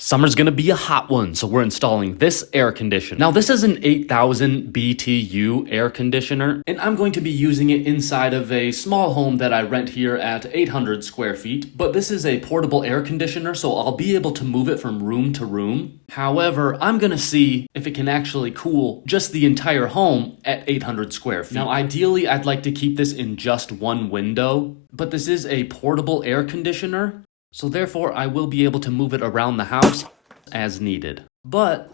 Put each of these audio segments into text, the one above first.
Summer's gonna be a hot one, so we're installing this air conditioner. Now this is an 8,000 BTU air conditioner, and I'm going to be using it inside of a small home that I rent here at 800 square feet. But this is a portable air conditioner, so I'll be able to move it from room to room. However, I'm gonna see if it can actually cool just the entire home at 800 square feet. Now ideally, I'd like to keep this in just one window, but this is a portable air conditioner, so therefore I will be able to move it around the house as needed. But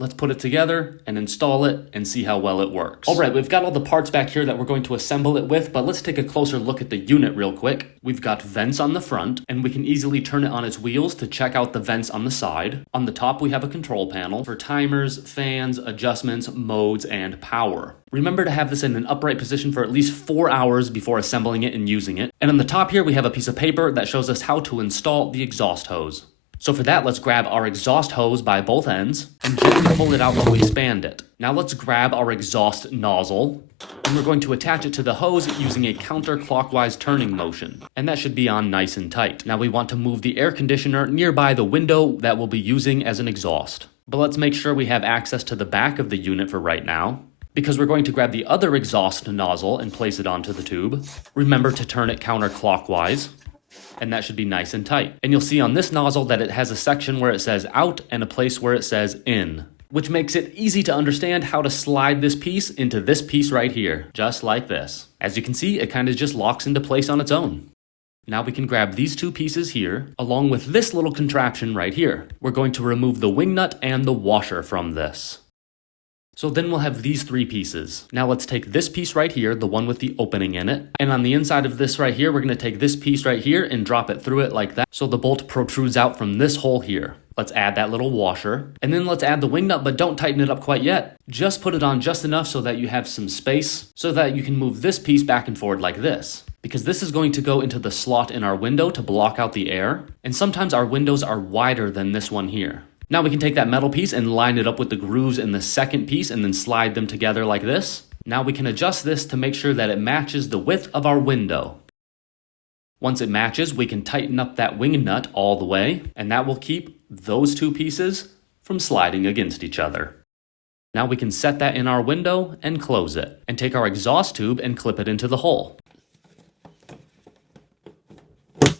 let's put it together and install it and see how well it works. All right, we've got all the parts back here that we're going to assemble it with, but let's take a closer look at the unit real quick. We've got vents on the front, and we can easily turn it on its wheels to check out the vents on the side. On the top, we have a control panel for timers, fans, adjustments, modes, and power. Remember to have this in an upright position for at least 4 hours before assembling it and using it. And on the top here, we have a piece of paper that shows us how to install the exhaust hose. So for that, let's grab our exhaust hose by both ends and gently pull it out while we expand it. Now let's grab our exhaust nozzle, and we're going to attach it to the hose using a counterclockwise turning motion. And that should be on nice and tight. Now we want to move the air conditioner nearby the window that we'll be using as an exhaust. But let's make sure we have access to the back of the unit for right now, because we're going to grab the other exhaust nozzle and place it onto the tube. Remember to turn it counterclockwise, and that should be nice and tight. And you'll see on this nozzle that it has a section where it says out and a place where it says in, which makes it easy to understand how to slide this piece into this piece right here, just like this. As you can see, it kind of just locks into place on its own. Now we can grab these two pieces here, along with this little contraption right here. We're going to remove the wing nut and the washer from this. So then we'll have these three pieces. Now let's take this piece right here, the one with the opening in it. And on the inside of this right here, we're gonna take this piece right here and drop it through it like that, so the bolt protrudes out from this hole here. Let's add that little washer. And then let's add the wing nut, but don't tighten it up quite yet. Just put it on just enough so that you have some space, so that you can move this piece back and forward like this. Because this is going to go into the slot in our window to block out the air. And sometimes our windows are wider than this one here. Now we can take that metal piece and line it up with the grooves in the second piece and then slide them together like this. Now we can adjust this to make sure that it matches the width of our window. Once it matches, we can tighten up that wing nut all the way, and that will keep those two pieces from sliding against each other. Now we can set that in our window and close it, and take our exhaust tube and clip it into the hole.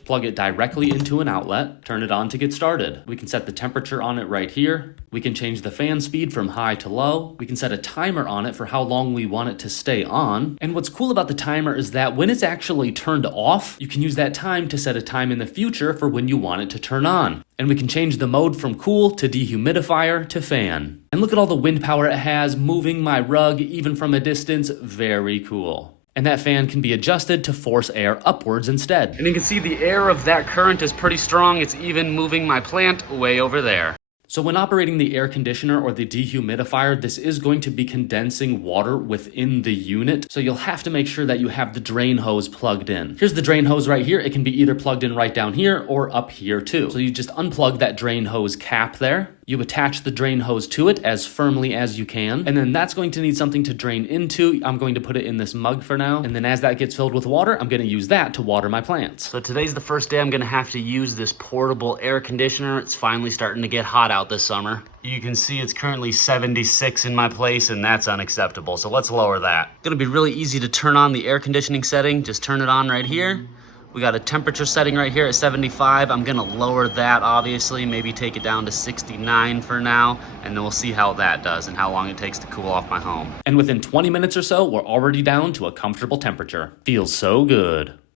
Plug it directly into an outlet, turn it on to get started. We can set the temperature on it right here. We can change the fan speed from high to low. We can set a timer on it for how long we want it to stay on. And what's cool about the timer is that when it's actually turned off, you can use that time to set a time in the future for when you want it to turn on. And we can change the mode from cool to dehumidifier to fan. And look at all the wind power it has, moving my rug even from a distance. Very cool. And that fan can be adjusted to force air upwards instead. And you can see the air of that current is pretty strong. It's even moving my plant way over there. So when operating the air conditioner or the dehumidifier, this is going to be condensing water within the unit. So you'll have to make sure that you have the drain hose plugged in. Here's the drain hose right here. It can be either plugged in right down here or up here too. So you just unplug that drain hose cap there. You attach the drain hose to it as firmly as you can, and then that's going to need something to drain into. I'm going to put it in this mug for now, and then as that gets filled with water, I'm going to use that to water my plants. So today's the first day I'm going to have to use this portable air conditioner. It's finally starting to get hot out this summer. You can see it's currently 76 in my place, and that's unacceptable, so let's lower that. It's going to be really easy to turn on the air conditioning setting. Just turn it on right here. We got a temperature setting right here at 75. I'm gonna lower that, obviously, maybe take it down to 69 for now, and then we'll see how that does and how long it takes to cool off my home. And within 20 minutes or so, we're already down to a comfortable temperature. Feels so good.